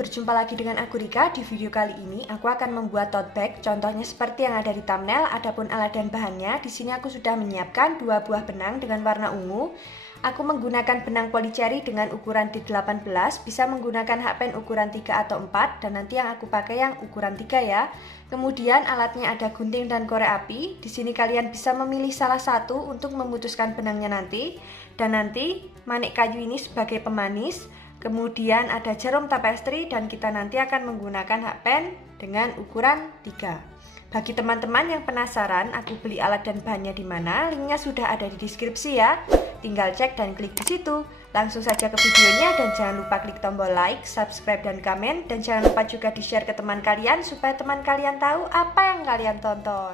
berjumpa lagi dengan aku Rika. Di video kali ini aku akan membuat tote bag. Contohnya seperti yang ada di thumbnail. Adapun alat dan bahannya, di sini aku sudah menyiapkan 2 buah benang dengan warna ungu. Aku menggunakan benang polycherry dengan ukuran D18, bisa menggunakan hakpen ukuran 3 atau 4, dan nanti yang aku pakai yang ukuran 3 ya. Kemudian alatnya ada gunting dan korek api. Di sini kalian bisa memilih salah satu untuk memutuskan benangnya nanti. Dan nanti manik kayu ini sebagai pemanis. Kemudian ada jarum tapestri dan kita nanti akan menggunakan hakpen dengan ukuran 3. Bagi teman-teman yang penasaran aku beli alat dan bahannya di mana, linknya sudah ada di deskripsi ya. Tinggal cek dan klik di situ. Langsung saja ke videonya dan jangan lupa klik tombol like, subscribe dan komen, dan jangan lupa juga di-share ke teman kalian supaya teman kalian tahu apa yang kalian tonton.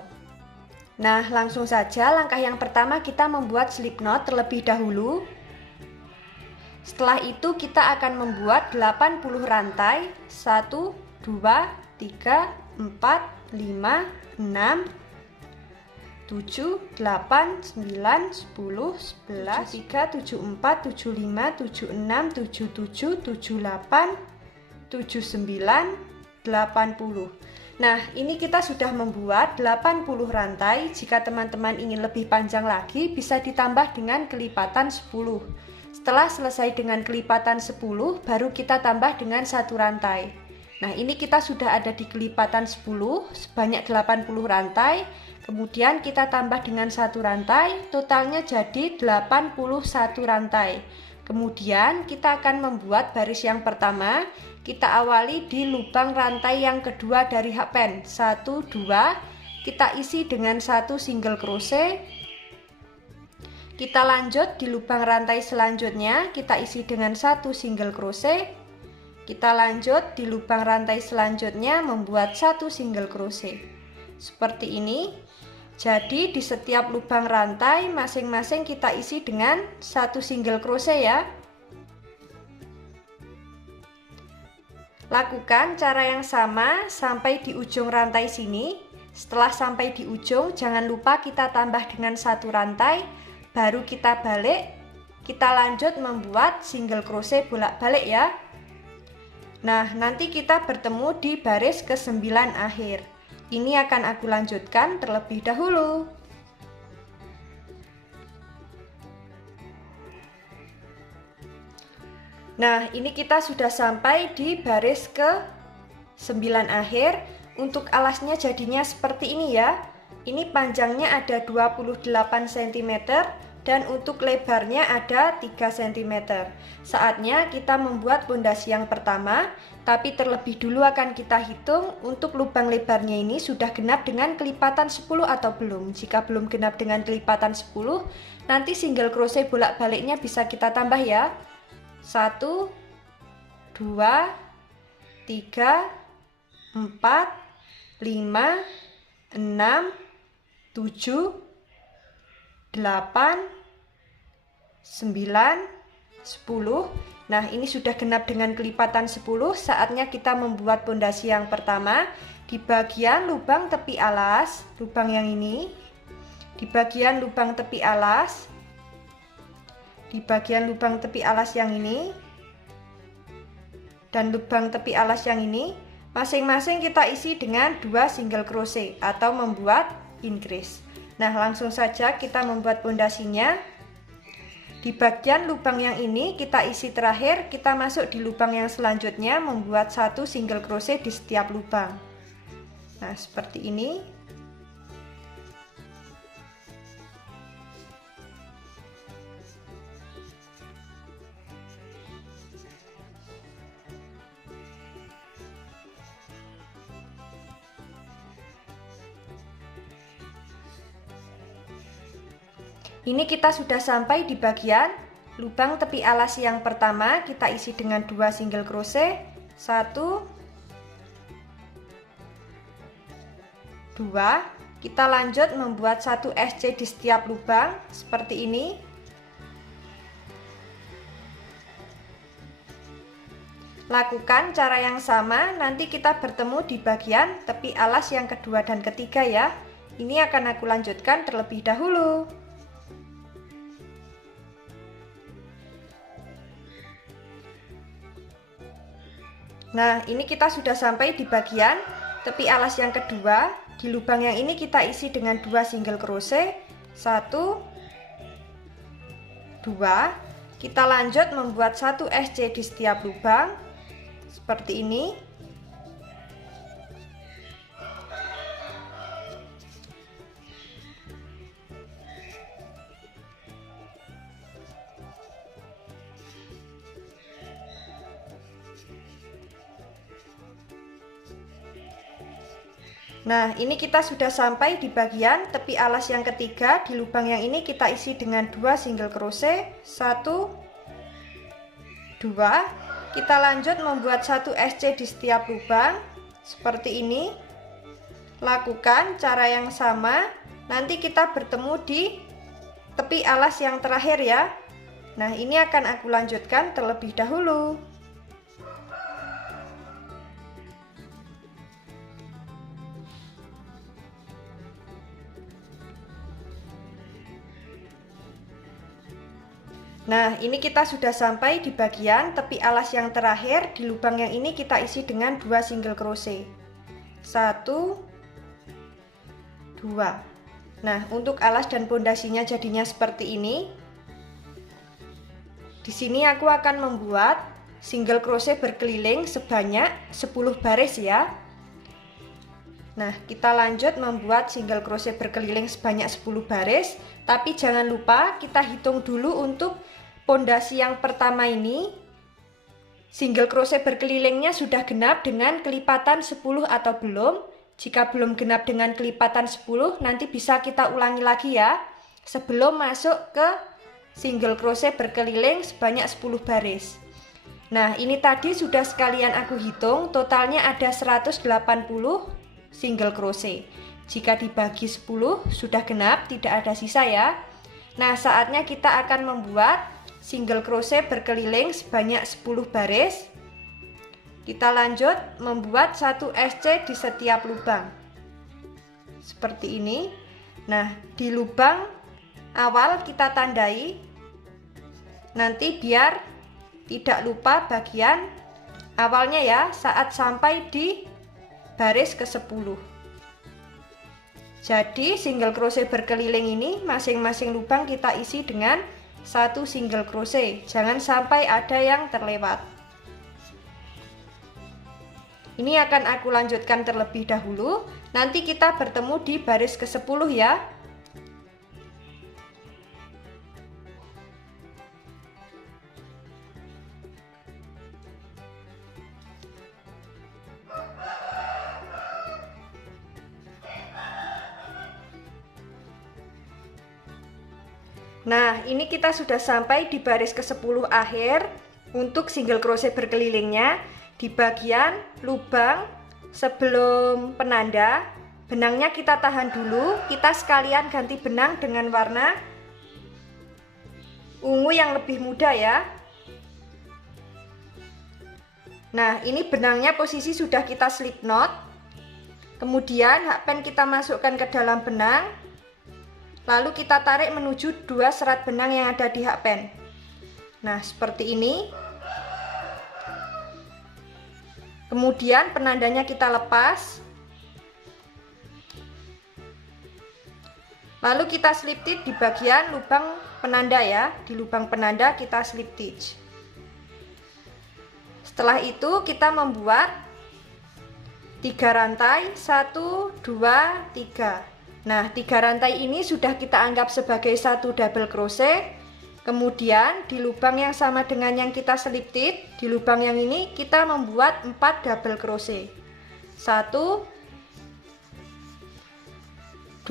Nah, langsung saja langkah yang pertama kita membuat slip knot terlebih dahulu. Setelah itu kita akan membuat 80 rantai. 1 2 3 4 5 6 7 8 9 10 11 73 74 75 76 77 78 79 80. Nah, ini kita sudah membuat 80 rantai. Jika teman-teman ingin lebih panjang lagi, bisa ditambah dengan kelipatan 10. Setelah selesai dengan kelipatan 10, baru kita tambah dengan 1 rantai. Nah, ini kita sudah ada di kelipatan 10 sebanyak 80 rantai. Kemudian kita tambah dengan 1 rantai, totalnya jadi 81 rantai. Kemudian kita akan membuat baris yang pertama. Kita awali di lubang rantai yang kedua dari hakpen. 1 2, kita isi dengan 1 single crochet. Kita lanjut di lubang rantai selanjutnya, kita isi dengan 1 single crochet. Kita lanjut di lubang rantai selanjutnya membuat 1 single crochet. Seperti ini. Jadi di setiap lubang rantai masing-masing kita isi dengan 1 single crochet ya. Lakukan cara yang sama sampai di ujung rantai sini. Setelah sampai di ujung, jangan lupa kita tambah dengan 1 rantai, baru kita balik. Kita lanjut membuat single crochet bolak-balik ya. Nah, nanti kita bertemu di baris ke-9 akhir. Ini akan aku lanjutkan terlebih dahulu. Nah, ini kita sudah sampai di baris ke-9 akhir. Untuk alasnya jadinya seperti ini ya. Ini panjangnya ada 28 cm dan untuk lebarnya ada 3 cm. Saatnya kita membuat pondasi yang pertama, tapi terlebih dulu akan kita hitung untuk lubang lebarnya ini sudah genap dengan kelipatan 10 atau belum. Jika belum genap dengan kelipatan 10, nanti single crochet bolak-baliknya bisa kita tambah ya. 1 2 3 4 5 6 7 8 9 10. Nah, ini sudah genap dengan kelipatan 10. Saatnya kita membuat pondasi yang pertama di bagian lubang tepi alas, lubang yang ini. Di bagian lubang tepi alas. Di bagian lubang tepi alas yang ini. Dan lubang tepi alas yang ini. Masing-masing kita isi dengan 2 single crochet atau membuat increase. Nah, langsung saja kita membuat pondasinya. Di bagian lubang yang ini kita isi terakhir, kita masuk di lubang yang selanjutnya membuat 1 single crochet di setiap lubang. Nah, seperti ini. Ini kita sudah sampai di bagian lubang tepi alas yang pertama. Kita isi dengan 2 single crochet. 1 2. Kita lanjut membuat 1 SC di setiap lubang seperti ini. Lakukan cara yang sama, nanti kita bertemu di bagian tepi alas yang kedua dan ketiga ya. Ini akan aku lanjutkan terlebih dahulu. Nah, ini kita sudah sampai di bagian tepi alas yang kedua. Di lubang yang ini kita isi dengan 2 single crochet, 1, 2. Kita lanjut membuat 1 SC di setiap lubang seperti ini. Nah, ini kita sudah sampai di bagian tepi alas yang ketiga. Di lubang yang ini kita isi dengan 2 single crochet, 1, 2. Kita lanjut membuat 1 SC di setiap lubang seperti ini. Lakukan cara yang sama. Nanti kita bertemu di tepi alas yang terakhir ya. Nah, ini akan aku lanjutkan terlebih dahulu. Nah, ini kita sudah sampai di bagian tepi alas yang terakhir. Di lubang yang ini kita isi dengan 2 single crochet, 1, 2. Nah, untuk alas dan pondasinya jadinya seperti ini. Di sini aku akan membuat single crochet berkeliling sebanyak 10 baris ya. Nah, kita lanjut membuat single crochet berkeliling sebanyak 10 baris. Tapi jangan lupa kita hitung dulu untuk pondasi yang pertama ini. Single crochet berkelilingnya sudah genap dengan kelipatan 10 atau belum. Jika belum genap dengan kelipatan 10, nanti bisa kita ulangi lagi ya, sebelum masuk ke single crochet berkeliling sebanyak 10 baris. Nah, ini tadi sudah sekalian aku hitung, totalnya ada 180 single crochet. Jika dibagi 10 sudah genap, tidak ada sisa ya. Nah, saatnya kita akan membuat single crochet berkeliling sebanyak 10 baris. Kita lanjut membuat 1 SC di setiap lubang seperti ini. Nah, di lubang awal kita tandai, nanti biar tidak lupa bagian awalnya ya, saat sampai di baris ke-10. Jadi single crochet berkeliling ini masing-masing lubang kita isi dengan 1 single crochet, jangan sampai ada yang terlewat. Ini akan aku lanjutkan terlebih dahulu, nanti kita bertemu di baris ke-10 ya. Nah, ini kita sudah sampai di baris ke-10 akhir untuk single crochet berkelilingnya. Di bagian lubang sebelum penanda, benangnya kita tahan dulu. Kita sekalian ganti benang dengan warna ungu yang lebih muda ya. Nah, ini benangnya posisi sudah kita slip knot. Kemudian hakpen kita masukkan ke dalam benang. Lalu kita tarik menuju 2 serat benang yang ada di hakpen. Nah, seperti ini. Kemudian penandanya kita lepas. Lalu kita slip stitch di bagian lubang penanda ya. Di lubang penanda kita slip stitch. Setelah itu kita membuat 3 rantai, 1, 2, 3. Nah, 3 rantai ini sudah kita anggap sebagai 1 double crochet. Kemudian di lubang yang sama dengan yang kita slip stitch, di lubang yang ini kita membuat 4 double crochet. 1, 2,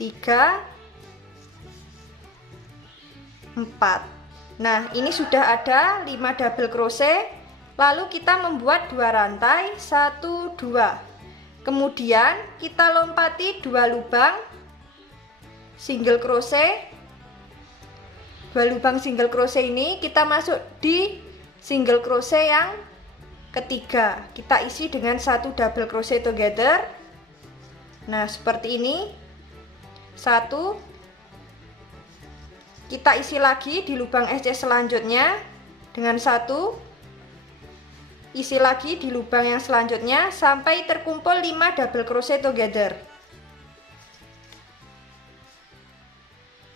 3, 4. Nah, ini sudah ada 5 double crochet. Lalu kita membuat 2 rantai, 1, 2. Kemudian kita lompati 2 lubang single crochet. 2 lubang single crochet ini kita masuk di single crochet yang ketiga. Kita isi dengan 1 double crochet together. Nah, seperti ini. 1. Kita isi lagi di lubang SC selanjutnya. dengan satu, isi lagi di lubang yang selanjutnya sampai terkumpul 5 double crochet together.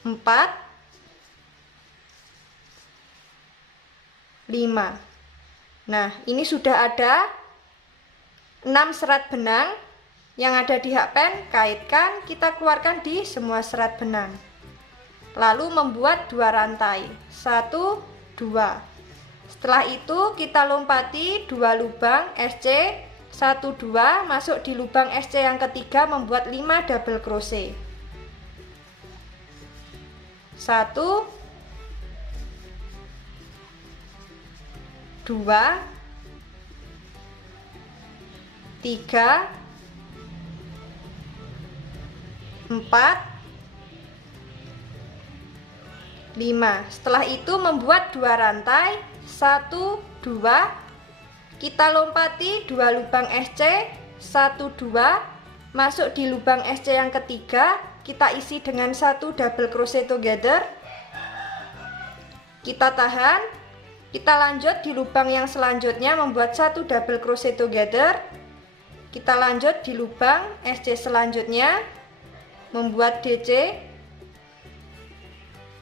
4, 5. Nah, ini sudah ada 6 serat benang yang ada di hakpen. Kaitkan, kita keluarkan di semua serat benang. Lalu membuat 2 rantai. 1, 2. Setelah itu kita lompati 2 lubang SC, 1, 2, masuk di lubang SC yang ketiga membuat 5 double crochet. 1, 2, 3, 4, 5. Setelah itu membuat 2 rantai, 1, 2, kita lompati 2 lubang SC, 1, 2, masuk di lubang SC yang ketiga, kita isi dengan 1 double crochet together. Kita tahan, kita lanjut di lubang yang selanjutnya membuat 1 double crochet together. Kita lanjut di lubang SC selanjutnya membuat DC.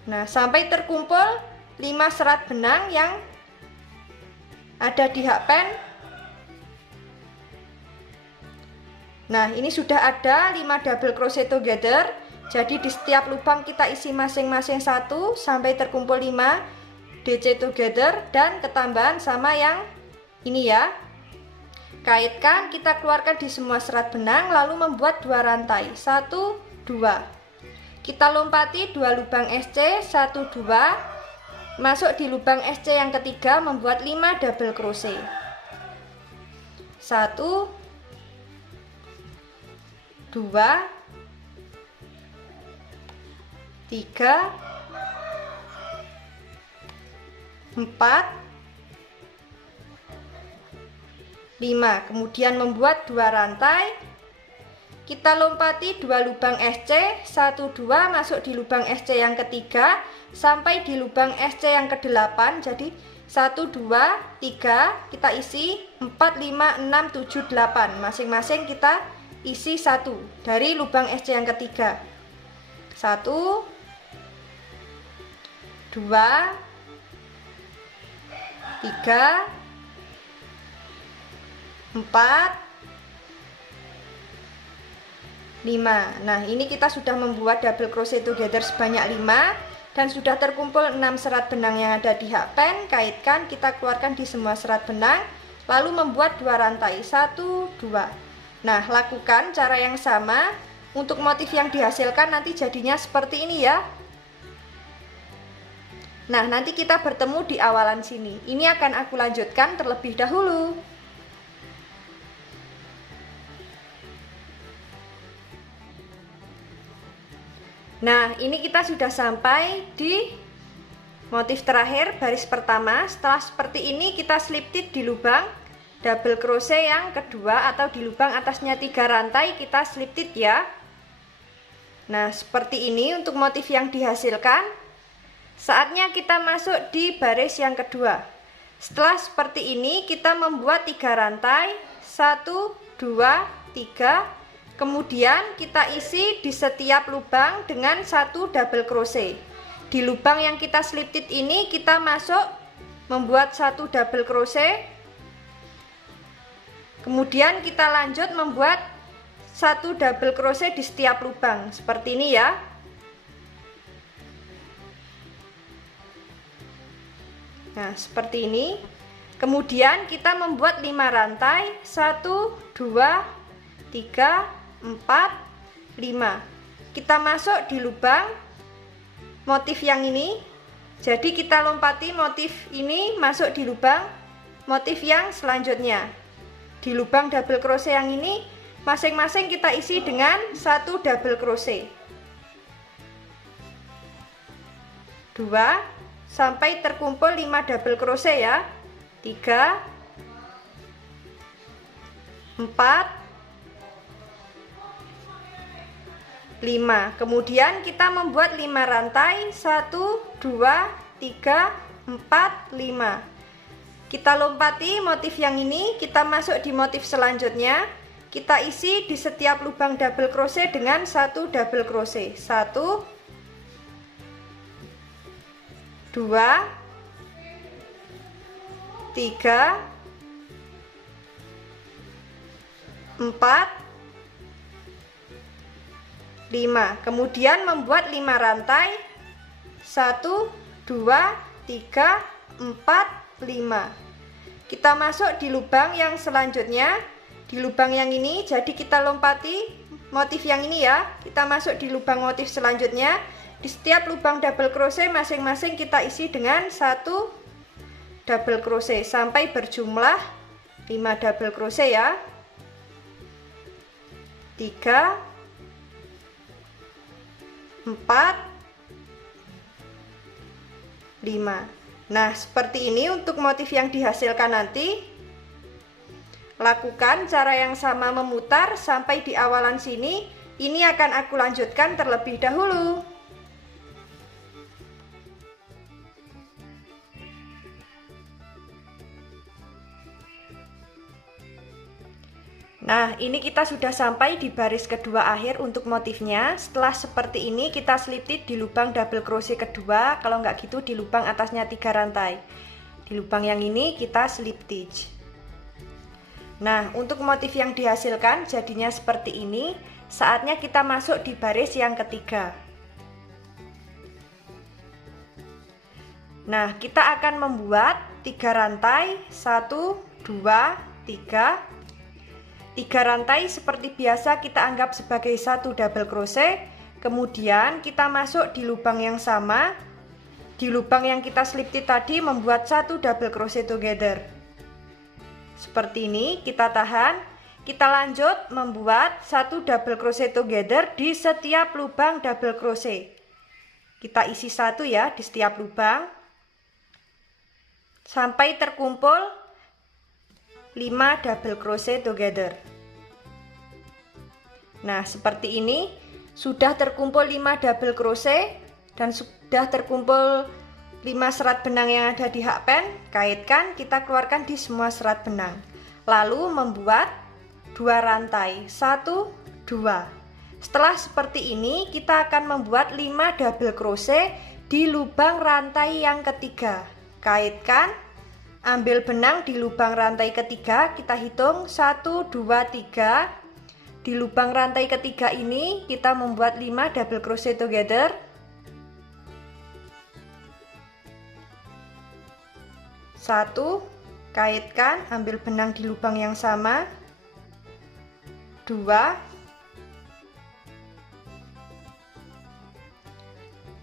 Nah, sampai terkumpul 5 serat benang yang ada di hakpen. Nah, ini sudah ada 5 double crochet together. Jadi di setiap lubang kita isi masing-masing 1 sampai terkumpul 5 DC together, dan ketambahan sama yang ini ya. Kaitkan, kita keluarkan di semua serat benang lalu membuat 2 rantai. 1, 2. Kita lompati 2 lubang SC, 1, 2, masuk di lubang SC yang ketiga membuat 5 double crochet. 1, 2, 3, 4, 5. Kemudian membuat 2 rantai. Kita lompati 2 lubang SC, 1, 2, masuk di lubang SC yang ketiga sampai di lubang SC yang ke-8. Jadi 1, 2, 3, kita isi 4, 5, 6, 7, 8. Masing-masing kita isi 1 dari lubang SC yang ketiga. 1, 2, 3, 4, 5. Nah, ini kita sudah membuat double crochet together sebanyak 5 dan sudah terkumpul 6 serat benang yang ada di hakpen. Kaitkan, kita keluarkan di semua serat benang lalu membuat 2 rantai. 1, 2. Nah, lakukan cara yang sama untuk motif yang dihasilkan, nanti jadinya seperti ini ya. Nah, nanti kita bertemu di awalan sini. Ini akan aku lanjutkan terlebih dahulu. Nah, ini kita sudah sampai di motif terakhir, baris pertama. Setelah seperti ini kita slip knit di lubang double crochet yang kedua, atau di lubang atasnya 3 rantai kita slip knit ya. Nah, seperti ini untuk motif yang dihasilkan. Saatnya kita masuk di baris yang kedua. Setelah seperti ini kita membuat 3 rantai, 1, 2, 3. Kemudian kita isi di setiap lubang dengan 1 double crochet. Di lubang yang kita slip knit ini kita masuk membuat 1 double crochet. Kemudian kita lanjut membuat 1 double crochet di setiap lubang seperti ini ya. Nah, seperti ini. Kemudian kita membuat 5 rantai, 1, 2, 3, 4, 5. Kita masuk di lubang motif yang ini. Jadi kita lompati motif ini masuk di lubang motif yang selanjutnya. Di lubang double crochet yang ini masing-masing kita isi dengan 1 double crochet. 2 sampai terkumpul 5 double crochet ya. 3, 4, 5. Kemudian kita membuat 5 rantai, 1, 2, 3, 4, 5. Kita lompati motif yang ini, kita masuk di motif selanjutnya. Kita isi di setiap lubang double crochet dengan 1 double crochet. 1, 2, 3, 4, 5. Kemudian membuat 5 rantai. 1, 2, 3, 4, 5. Kita masuk di lubang yang selanjutnya. Di lubang yang ini, jadi kita lompati motif yang ini ya. Kita masuk di lubang motif selanjutnya. Di setiap lubang double crochet masing-masing kita isi dengan 1 double crochet sampai berjumlah 5 double crochet ya. 3, 4, 5. Nah, seperti ini untuk motif yang dihasilkan nanti. Lakukan cara yang sama memutar sampai di awalan sini. Ini akan aku lanjutkan terlebih dahulu. Nah, ini kita sudah sampai di baris kedua akhir untuk motifnya. Setelah seperti ini kita slip stitch di lubang double crochet kedua. Kalau nggak gitu di lubang atasnya 3 rantai. Di lubang yang ini kita slip stitch. Nah, untuk motif yang dihasilkan jadinya seperti ini. Saatnya kita masuk di baris yang ketiga. Nah, kita akan membuat 3 rantai. 1, 2, 3. 3 rantai seperti biasa kita anggap sebagai 1 double crochet. Kemudian kita masuk di lubang yang sama. Di lubang yang kita slip stitch tadi membuat 1 double crochet together. Seperti ini kita tahan. Kita lanjut membuat 1 double crochet together di setiap lubang double crochet. Kita isi 1 ya di setiap lubang. Sampai terkumpul 5 double crochet together. Nah, seperti ini sudah terkumpul 5 double crochet dan sudah terkumpul 5 serat benang yang ada di hakpen. Kaitkan, kita keluarkan di semua serat benang. Lalu membuat 2 rantai. 1, 2. Setelah seperti ini, kita akan membuat 5 double crochet di lubang rantai yang ketiga. Kaitkan. Ambil benang di lubang rantai ketiga, kita hitung 1, 2, 3. Di lubang rantai ketiga ini kita membuat 5 double crochet together. 1, kaitkan, ambil benang di lubang yang sama. 2,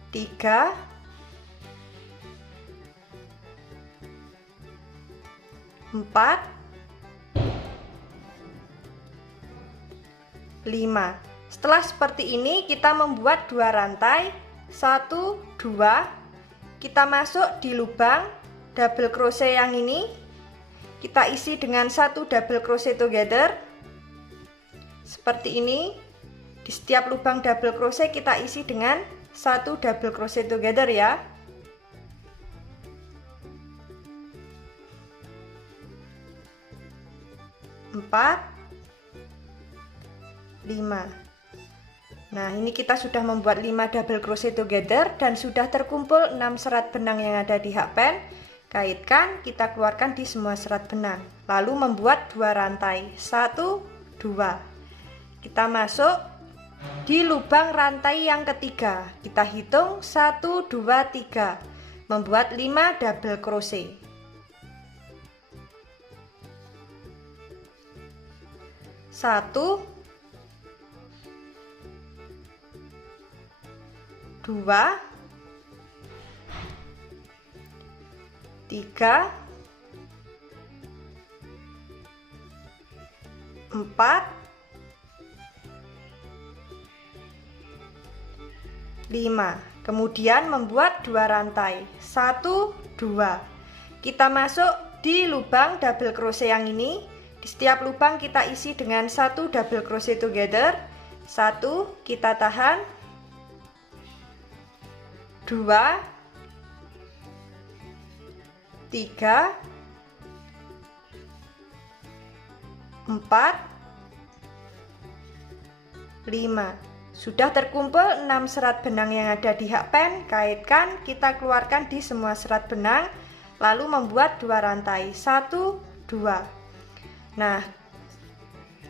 3, 4, 5. Setelah seperti ini kita membuat 2 rantai. 1, 2. Kita masuk di lubang double crochet yang ini. Kita isi dengan 1 double crochet together. Seperti ini. Di setiap lubang double crochet kita isi dengan 1 double crochet together ya. 4, 5. Nah, ini kita sudah membuat 5 double crochet together dan sudah terkumpul 6 serat benang yang ada di hakpen. Kaitkan, kita keluarkan di semua serat benang. Lalu membuat 2 rantai. 1, 2. Kita masuk di lubang rantai yang ketiga. Kita hitung 1, 2, 3. Membuat 5 double crochet. 1, 2, 3, 4, 5. Kemudian membuat 2 rantai. 1, 2. Kita masuk di lubang double crochet yang ini. Di setiap lubang kita isi dengan 1 double crochet together. 1, kita tahan. 2, 3, 4, 5. Sudah terkumpul 6 serat benang yang ada di hakpen. Kaitkan, kita keluarkan di semua serat benang, lalu membuat 2 rantai, 1, 2. Nah,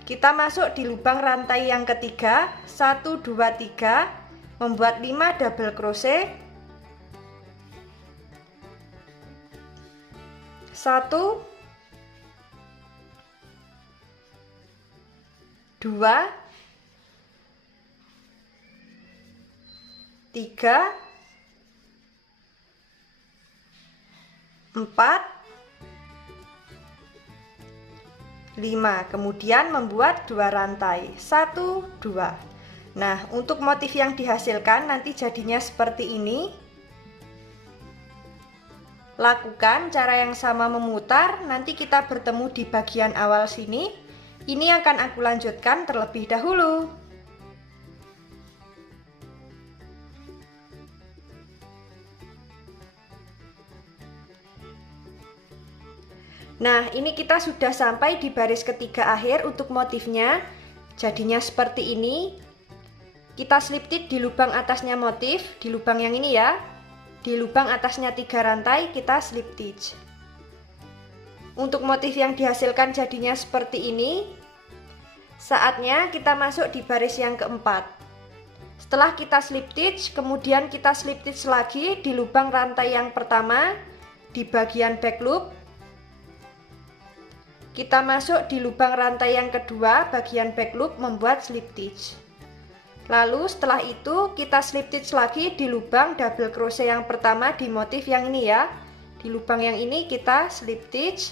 kita masuk di lubang rantai yang ketiga, 1, 2, 3, membuat 5 double crochet, 1, 2, 3, 4, 5. Kemudian membuat 2 rantai, 1, 2. Nah, untuk motif yang dihasilkan nanti jadinya seperti ini. Lakukan cara yang sama memutar, nanti kita bertemu di bagian awal sini. Ini akan aku lanjutkan terlebih dahulu. Nah, ini kita sudah sampai di baris ketiga akhir untuk motifnya. Jadinya seperti ini. Kita slip stitch di lubang atasnya motif, di lubang yang ini ya. Di lubang atasnya 3 rantai kita slip stitch. Untuk motif yang dihasilkan jadinya seperti ini. Saatnya kita masuk di baris yang keempat. Setelah kita slip stitch, kemudian kita slip stitch lagi di lubang rantai yang pertama di bagian back loop. Kita masuk di lubang rantai yang kedua bagian back loop membuat slip stitch. Lalu setelah itu kita slip stitch lagi di lubang double crochet yang pertama di motif yang ini ya. Di lubang yang ini kita slip stitch.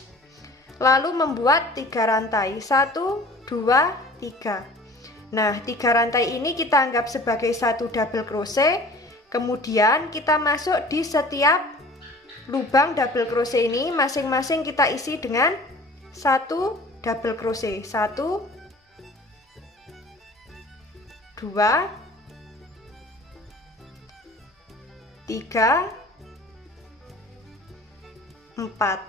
Lalu membuat 3 rantai, 1, 2, 3. Nah, 3 rantai ini kita anggap sebagai 1 double crochet. Kemudian kita masuk di setiap lubang double crochet ini masing-masing kita isi dengan 1 double crochet, 1, 2, 3, 4.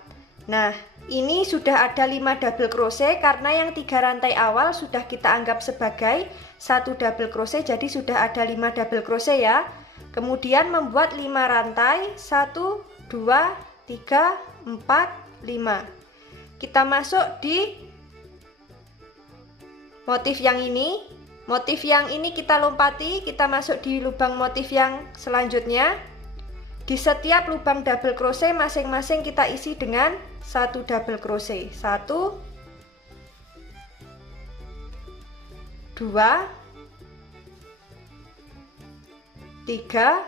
Nah, ini sudah ada 5 double crochet karena yang 3 rantai awal sudah kita anggap sebagai 1 double crochet, jadi sudah ada 5 double crochet ya. Kemudian membuat 5 rantai, 1, 2, 3, 4, 5. Kita masuk di motif yang ini. Motif yang ini kita lompati, kita masuk di lubang motif yang selanjutnya. Di setiap lubang double crochet masing-masing kita isi dengan 1 double crochet. 1, 2, 3,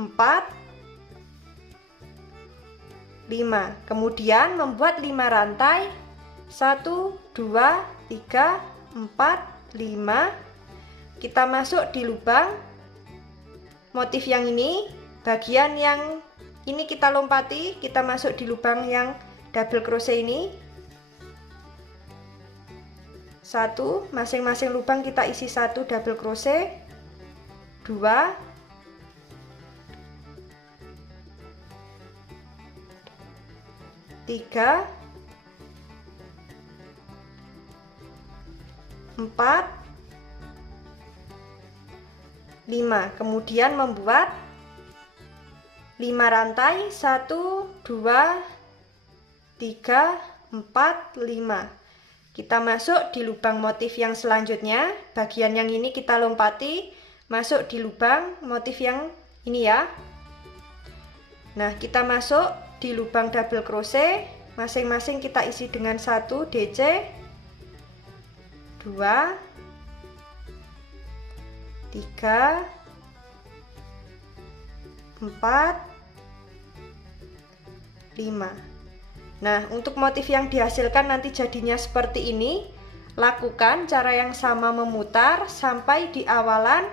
4, 5. Kemudian membuat 5 rantai, 1, 2, 3, 4, 5. Kita masuk di lubang motif yang ini, bagian yang ini kita lompati, kita masuk di lubang yang double crochet ini. 1, masing-masing lubang kita isi 1 double crochet. 2, 3, 4, 5. Kemudian membuat 5 rantai, 1, 2, 3, 4, 5. Kita masuk di lubang motif yang selanjutnya. Bagian yang ini kita lompati, masuk di lubang motif yang ini ya. Nah, kita masuk di lubang double crochet, masing-masing kita isi dengan 1 DC, 2, 3, 4, 5. Nah, untuk motif yang dihasilkan nanti jadinya seperti ini. Lakukan cara yang sama memutar sampai di awalan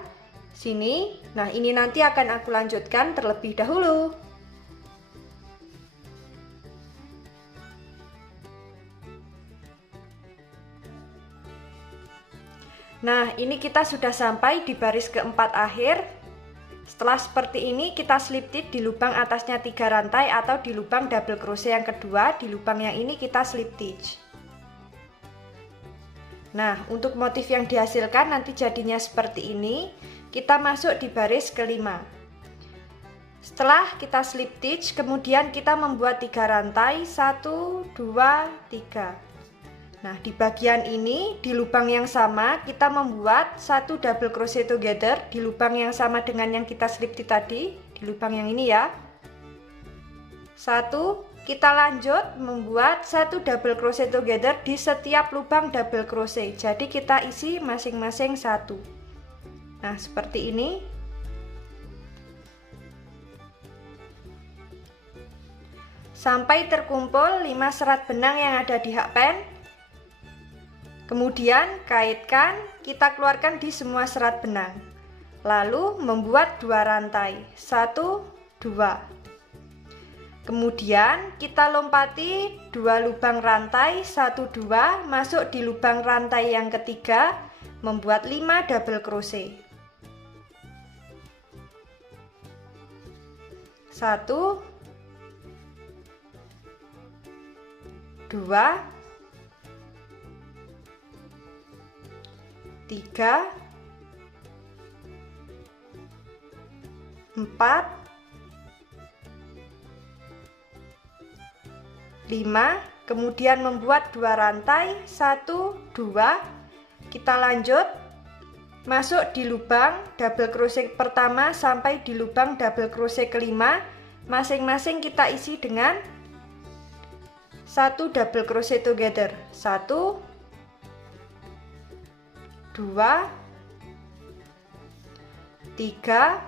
sini. Nah, ini nanti akan aku lanjutkan terlebih dahulu. Nah, ini kita sudah sampai di baris keempat akhir. Setelah seperti ini kita slip stitch di lubang atasnya 3 rantai atau di lubang double crochet yang kedua. Di lubang yang ini kita slip stitch. Nah, untuk motif yang dihasilkan nanti jadinya seperti ini. Kita masuk di baris kelima. Setelah kita slip stitch, kemudian kita membuat 3 rantai, 1, 2, 3. Nah, di bagian ini, di lubang yang sama, kita membuat 1 double crochet together di lubang yang sama dengan yang kita slip stitch tadi, di lubang yang ini ya. 1, kita lanjut membuat 1 double crochet together di setiap lubang double crochet. Jadi kita isi masing-masing 1. Nah, seperti ini. Sampai terkumpul 5 serat benang yang ada di hakpen. Kemudian kaitkan, kita keluarkan di semua serat benang. Lalu membuat 2 rantai, 1, 2. Kemudian kita lompati 2 lubang rantai, 1, 2, masuk di lubang rantai yang ketiga, membuat 5 double crochet. 1, 2, 3, 4, 5, kemudian membuat 2 rantai, 1, 2. Kita lanjut masuk di lubang double crochet pertama sampai di lubang double crochet kelima. Masing-masing kita isi dengan 1 double crochet together. 1, 2, 3,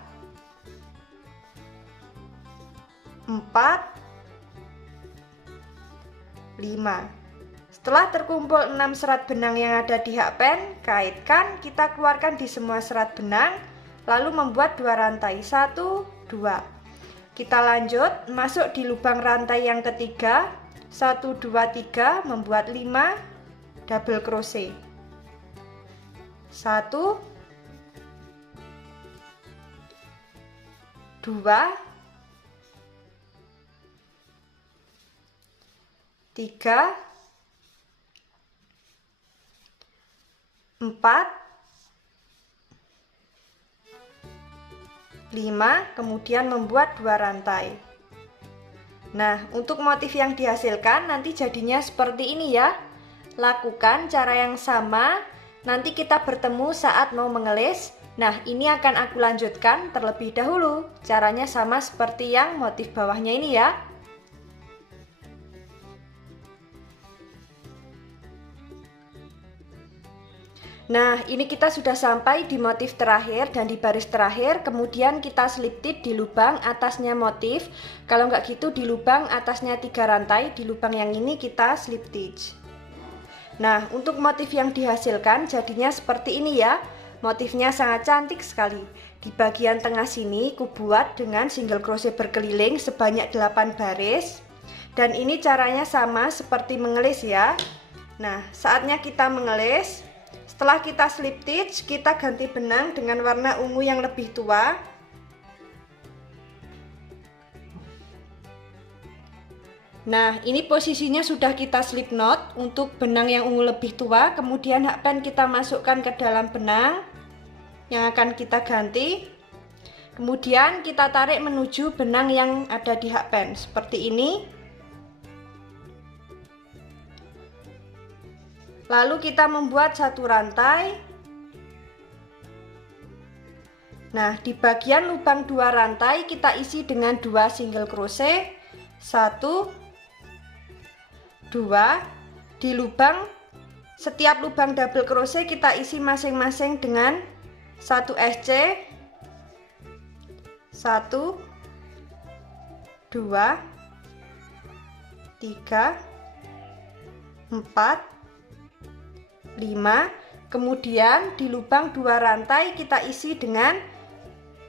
4, 5. Setelah terkumpul 6 serat benang yang ada di hakpen, kaitkan, kita keluarkan di semua serat benang, lalu membuat 2 rantai, 1, 2. Kita lanjut masuk di lubang rantai yang ketiga, 1, 2, 3, membuat 5 double crochet. 1, 2, 3, 4, 5, kemudian membuat 2 rantai. Nah, untuk motif yang dihasilkan nanti jadinya seperti ini ya. Lakukan cara yang sama. Nanti kita bertemu saat mau mengelis. Nah, ini akan aku lanjutkan terlebih dahulu. Caranya sama seperti yang motif bawahnya ini ya. Nah, ini kita sudah sampai di motif terakhir dan di baris terakhir. Kemudian kita slip stitch di lubang atasnya motif. Kalau nggak gitu di lubang atasnya 3 rantai. Di lubang yang ini kita slip stitch. Nah, untuk motif yang dihasilkan jadinya seperti ini ya. Motifnya sangat cantik sekali. Di bagian tengah sini ku buat dengan single crochet berkeliling sebanyak 8 baris. Dan ini caranya sama seperti mengelis ya. Nah, saatnya kita mengelis. Setelah kita slip stitch, kita ganti benang dengan warna ungu yang lebih tua. Nah, ini posisinya sudah kita slip knot untuk benang yang ungu lebih tua. Kemudian hakpen kita masukkan ke dalam benang yang akan kita ganti. Kemudian kita tarik menuju benang yang ada di hakpen seperti ini. Lalu kita membuat 1 rantai. Nah, di bagian lubang 2 rantai kita isi dengan 2 single crochet. 1, 2. Di lubang, setiap lubang double crochet kita isi masing-masing dengan 1 SC. 1, 2, 3, 4, 5. Kemudian di lubang 2 rantai kita isi dengan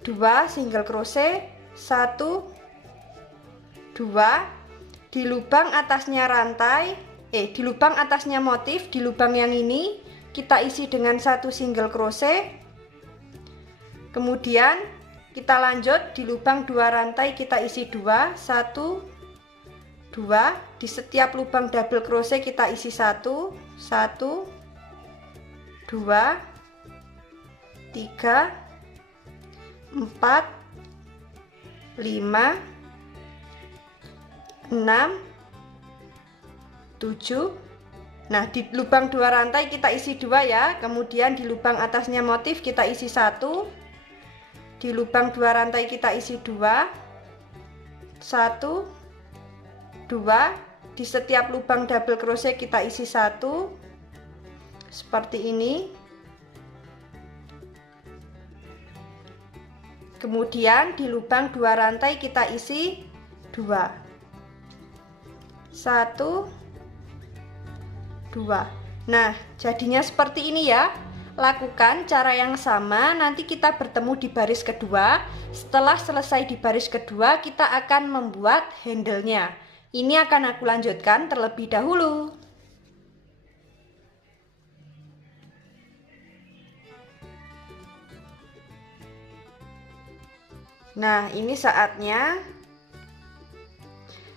2 single crochet. 1, 2. Di lubang atasnya rantai, di lubang atasnya motif, di lubang yang ini kita isi dengan 1 single crochet. Kemudian kita lanjut di lubang 2 rantai kita isi 2, 1, 2. Di setiap lubang double crochet kita isi 1, 1, 2, 3, 4, 5, 6, 7. Nah, di lubang 2 rantai kita isi 2 ya. Kemudian di lubang atasnya motif kita isi 1. Di lubang 2 rantai kita isi 2. 1, 2. Di setiap lubang double crochet kita isi 1. Seperti ini. Kemudian di lubang 2 rantai kita isi 2. 1, 2. Nah, jadinya seperti ini ya. Lakukan cara yang sama, nanti kita bertemu di baris kedua. Setelah selesai di baris kedua, kita akan membuat handle-nya. Ini akan aku lanjutkan terlebih dahulu. Nah, ini saatnya.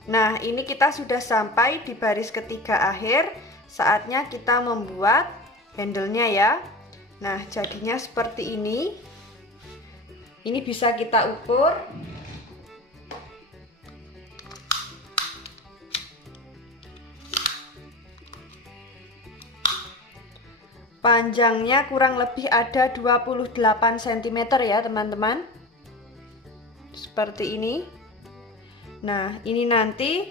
Nah, ini kita sudah sampai di baris ketiga akhir. Saatnya kita membuat handle-nya ya. Nah, jadinya seperti ini. Ini bisa kita ukur. Panjangnya kurang lebih ada 28 cm ya, teman-teman. Seperti ini. Nah, ini nanti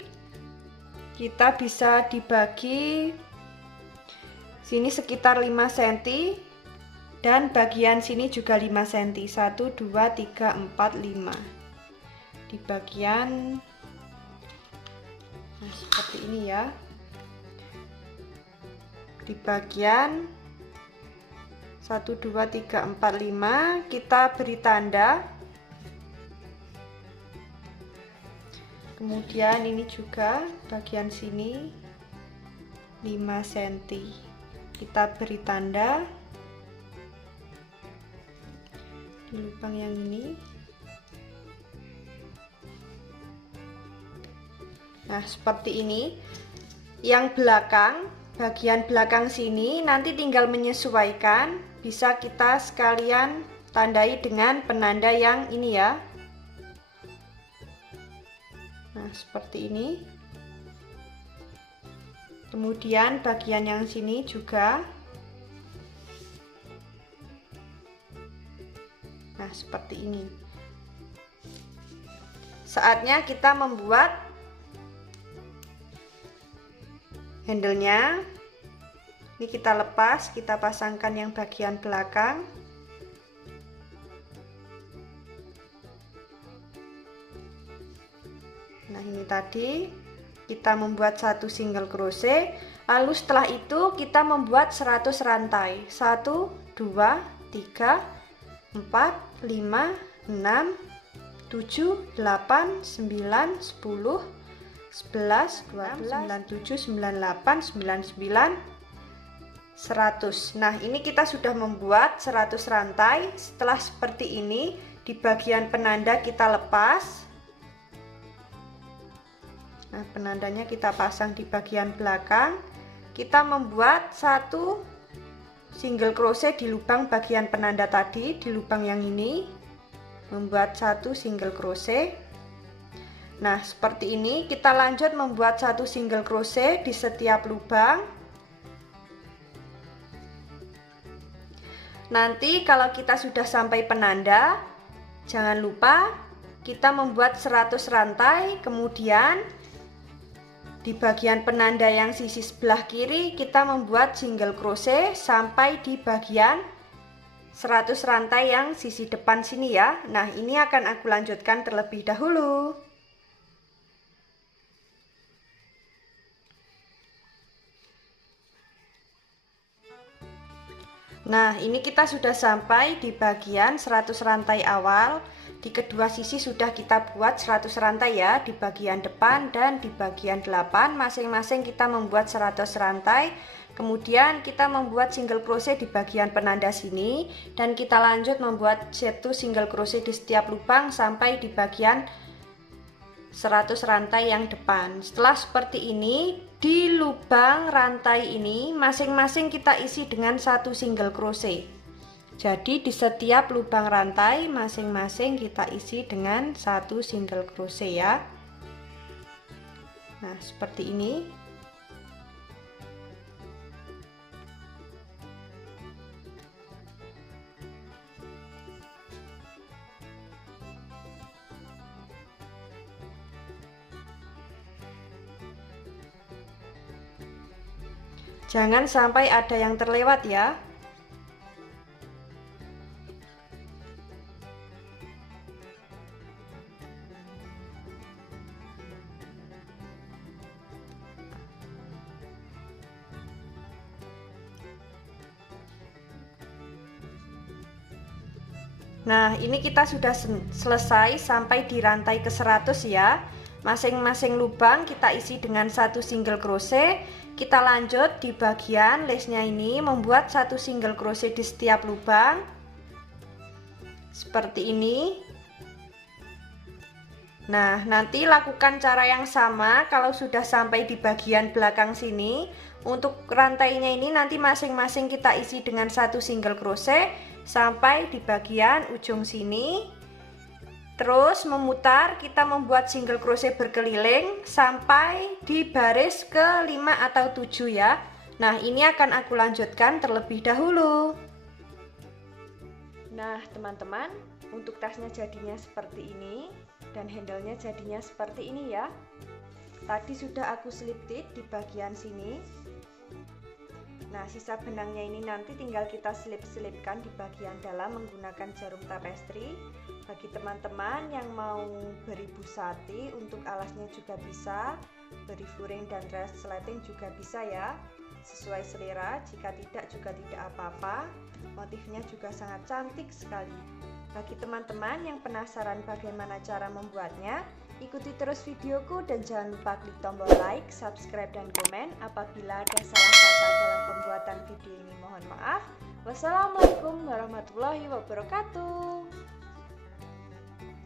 kita bisa dibagi sini sekitar 5 cm dan bagian sini juga 5 cm. 1, 2, 3, 4, 5 di bagian. Nah, seperti ini ya. Di bagian 1, 2, 3, 4, 5 kita beri tanda. Kemudian ini juga bagian sini 5 cm. Kita beri tanda di lubang yang ini. Nah, seperti ini. Yang belakang, bagian belakang sini nanti tinggal menyesuaikan. Bisa kita sekalian tandai dengan penanda yang ini ya. Nah, seperti ini. Kemudian bagian yang sini juga. Nah, seperti ini. Saatnya kita membuat handle-nya. Ini kita lepas, kita pasangkan yang bagian belakang. Nah, ini tadi kita membuat 1 single crochet, lalu setelah itu kita membuat 100 rantai. 1, 2, 3, 4, 5, 6, 7, 8, 9, 10, 11, 12, 97, 98, 99, 100. Nah, ini kita sudah membuat 100 rantai. Setelah seperti ini, di bagian penanda kita lepas. Nah, penandanya kita pasang di bagian belakang. Kita membuat 1 single crochet di lubang bagian penanda tadi, di lubang yang ini. Membuat 1 single crochet. Nah, seperti ini kita lanjut membuat 1 single crochet di setiap lubang. Nanti kalau kita sudah sampai penanda, jangan lupa kita membuat 100 rantai, kemudian di bagian penanda yang sisi sebelah kiri kita membuat single crochet sampai di bagian 100 rantai yang sisi depan sini ya. Nah, ini akan aku lanjutkan terlebih dahulu. Nah, ini kita sudah sampai di bagian 100 rantai awal. Di kedua sisi sudah kita buat 100 rantai ya, di bagian depan dan di bagian 8 masing-masing kita membuat 100 rantai. Kemudian kita membuat single crochet di bagian penanda sini dan kita lanjut membuat 1 single crochet di setiap lubang sampai di bagian 100 rantai yang depan. Setelah seperti ini, di lubang rantai ini masing-masing kita isi dengan 1 single crochet. Jadi di setiap lubang rantai masing-masing kita isi dengan 1 single crochet ya. Nah, seperti ini. Jangan sampai ada yang terlewat ya. Nah, ini kita sudah selesai sampai di rantai ke 100 ya. Masing-masing lubang kita isi dengan 1 single crochet. Kita lanjut di bagian lesnya ini membuat 1 single crochet di setiap lubang. Seperti ini. Nah, nanti lakukan cara yang sama kalau sudah sampai di bagian belakang sini. Untuk rantainya ini nanti masing-masing kita isi dengan 1 single crochet sampai di bagian ujung sini. Terus memutar, kita membuat single crochet berkeliling sampai di baris ke 5 atau 7 ya. Nah, ini akan aku lanjutkan terlebih dahulu. Nah, teman-teman, untuk tasnya jadinya seperti ini dan handle-nya jadinya seperti ini ya. Tadi sudah aku slip knit di bagian sini. Nah, sisa benangnya ini nanti tinggal kita selip-selipkan di bagian dalam menggunakan jarum tapestry. Bagi teman-teman yang mau beri busati untuk alasnya juga bisa, beri furing dan resleting juga bisa ya, sesuai selera. Jika tidak juga tidak apa-apa, motifnya juga sangat cantik sekali. Bagi teman-teman yang penasaran bagaimana cara membuatnya, ikuti terus videoku dan jangan lupa klik tombol like, subscribe dan komen. Apabila ada salah kata dalam pembuatan video ini mohon maaf. Wassalamualaikum warahmatullahi wabarakatuh.